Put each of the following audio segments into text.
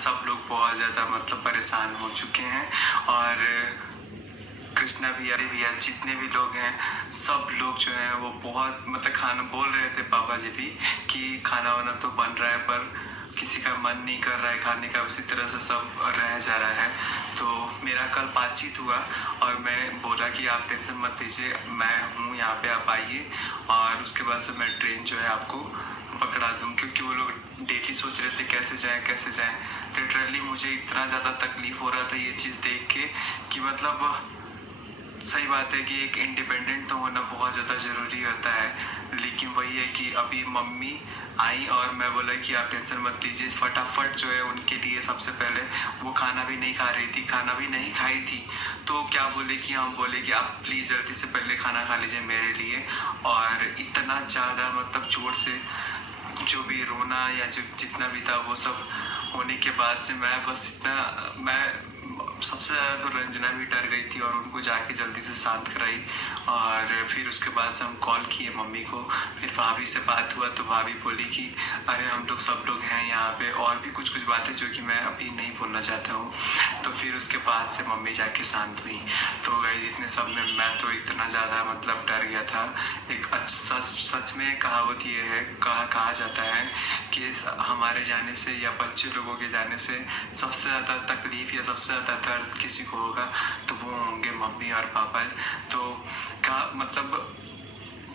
सब लोग बहुत ज़्यादा मतलब परेशान हो चुके हैं। और कृष्णा भैया जितने भी लोग हैं सब लोग जो हैं वो बहुत मतलब खाना बोल रहे थे पापा जी भी कि खाना वाना तो बन रहा है पर किसी का मन नहीं कर रहा है खाने का, उसी तरह से सब रह जा रहा है। तो मेरा कल बातचीत हुआ और मैं बोला कि आप टेंशन मत लीजिए, मैं हूँ यहाँ पे, आप आइए और उसके बाद से मैं ट्रेन जो है आपको पकड़ा दूँ, क्योंकि वो लोग डेली सोच रहे थे कैसे जाएं कैसे जाएं। लिटरली मुझे इतना ज़्यादा तकलीफ हो रहा था ये चीज़ देख के कि मतलब सही बात है कि एक इंडिपेंडेंट तो होना बहुत ज़्यादा ज़रूरी होता है, लेकिन वही है कि अभी मम्मी आई और मैं बोला कि आप टेंशन मत लीजिए, फटाफट जो है उनके लिए सबसे पहले वो खाना भी नहीं खा रही थी, खाना भी नहीं खाई थी, तो क्या बोले कि हम बोले कि आप प्लीज़ जल्दी से पहले खाना खा लीजिए मेरे लिए। और इतना ज़्यादा मतलब जोर से जो भी रोना या जो जितना भी था वो सब होने के बाद से मैं बस इतना मैं सबसे ज़्यादा तो रंजना भी डर गई थी और उनको जाके जल्दी से शांत कराई। और फिर उसके बाद से हम कॉल किए मम्मी को, फिर भाभी से बात हुआ तो भाभी बोली कि अरे हम लोग सब लोग हैं यहाँ पे, और भी कुछ कुछ बातें जो कि मैं अभी नहीं बोलना चाहता हूँ। तो फिर उसके बाद से मम्मी जाके शांत हुई। तो गई इतने सब में मैं तो इतना ज़्यादा मतलब डर गया था। एक सच में कहावत ये है, कहा जाता है कि हमारे जाने से या बच्चे लोगों के जाने से सबसे ज़्यादा तकलीफ या सबसे ज़्यादा दर्द किसी को होगा तो वो होंगे मम्मी और पापा। तो का मतलब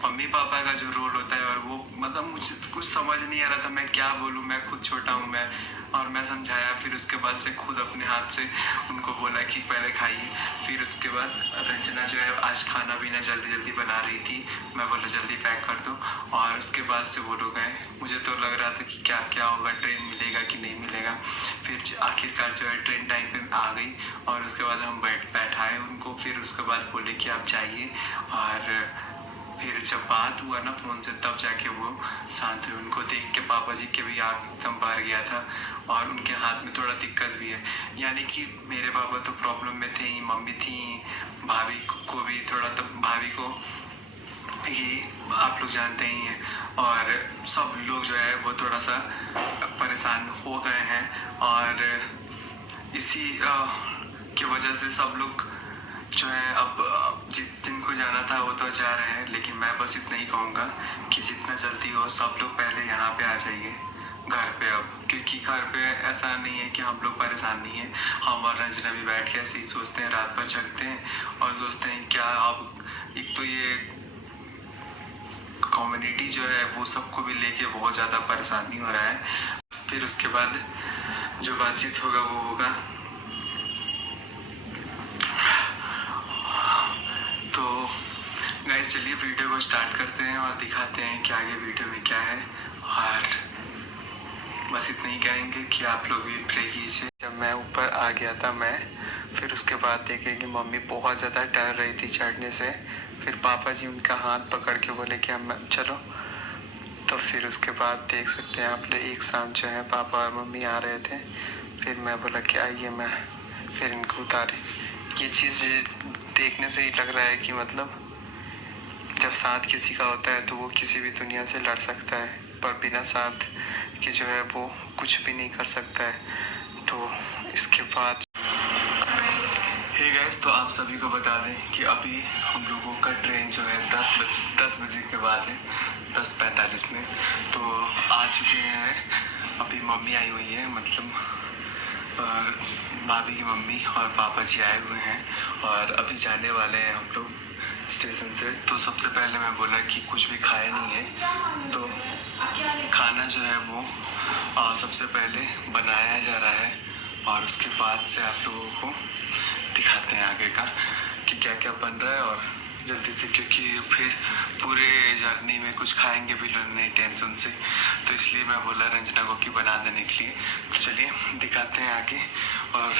मम्मी पापा का जो रोल होता है और वो मतलब मुझे कुछ समझ नहीं आ रहा था मैं क्या बोलूँ, मैं खुद छोटा हूँ मैं, और मैं समझाया फिर उसके बाद से खुद अपने हाथ से उनको बोला कि पहले खाइए। फिर उसके बाद रंजना जो है आज खाना पीना जल्दी जल्दी बना रही थी, मैं बोला जल्दी पैक कर दो। और उसके बाद से वो लोग गए, मुझे तो लग रहा था कि क्या क्या होगा, ट्रेन मिलेगा कि नहीं मिलेगा। फिर आखिरकार जो है ट्रेन टाइम पे आ गई और उसके बाद हम बैठाए उनको, फिर उसके बाद बोले कि आप जाइए। और फिर जब बात हुआ ना फ़ोन से तब जाके वो शांत हुए। उनको देख के पापा जी के भी आँख एकदम भर गया था और उनके हाथ में थोड़ा दिक्कत भी है, यानी कि मेरे पापा तो प्रॉब्लम में थे ही, मम्मी थी, भाभी को भी थोड़ा, तब भाभी को ये आप लोग जानते ही हैं। और सब लोग जो है वो थोड़ा सा परेशान हो गए हैं और इसी की वजह से सब लोग जो है अब जिनको जाना था वो तो जा रहे हैं, लेकिन मैं बस इतना ही कहूँगा कि जितना जल्दी हो सब लोग पहले यहाँ पे आ जाइए घर पे अब, क्योंकि घर पे ऐसा नहीं है कि हम लोग परेशान नहीं है। हम और रंजना भी बैठ के ऐसे ही सोचते हैं, रात भर जगते हैं और सोचते हैं क्या अब एक तो ये कम्युनिटी जो है वो सबको भी लेके बहुत ज़्यादा परेशानी हो रहा है। फिर उसके बाद जो बातचीत होगा वो होगा। तो गाइस चलिए वीडियो को स्टार्ट करते हैं और दिखाते हैं कि आगे वीडियो में क्या है। और बस इतना ही कहेंगे कि आप लोग भी प्रे कीजिए। जब मैं ऊपर आ गया था मैं, फिर उसके बाद देखे कि मम्मी बहुत ज़्यादा डर रही थी चढ़ने से। फिर पापा जी उनका हाथ पकड़ के बोले कि हम चलो। तो फिर उसके बाद देख सकते हैं आप लोग एक साथ जो है पापा और मम्मी आ रहे थे। फिर मैं बोला कि आइए, मैं फिर इनको उतारे। ये चीज़ देखने से ही लग रहा है कि मतलब जब साथ किसी का होता है तो वो किसी भी दुनिया से लड़ सकता है, पर बिना साथ के जो है वो कुछ भी नहीं कर सकता है। तो इसके बाद हे गाइस, तो आप सभी को बता दें कि अभी हम लोगों का ट्रेन जो है 10 बजे के बाद है, 10:45 में। तो आ चुके हैं, अभी मम्मी आई हुई है, मतलब भाभी की मम्मी और पापा जी आए हुए हैं और अभी जाने वाले हैं हम लोग स्टेशन से। तो सबसे पहले मैं बोला कि कुछ भी खाया नहीं है, तो खाना जो है वो सबसे पहले बनाया जा रहा है और उसके बाद से आप लोगों को दिखाते हैं आगे का कि क्या क्या बन रहा है। और जल्दी से, क्योंकि फिर पूरे जर्नी में कुछ खाएंगे भी नहीं टेंशन से, तो इसलिए मैं बोला रंजना को कि बना देने के लिए। तो चलिए दिखाते हैं आगे और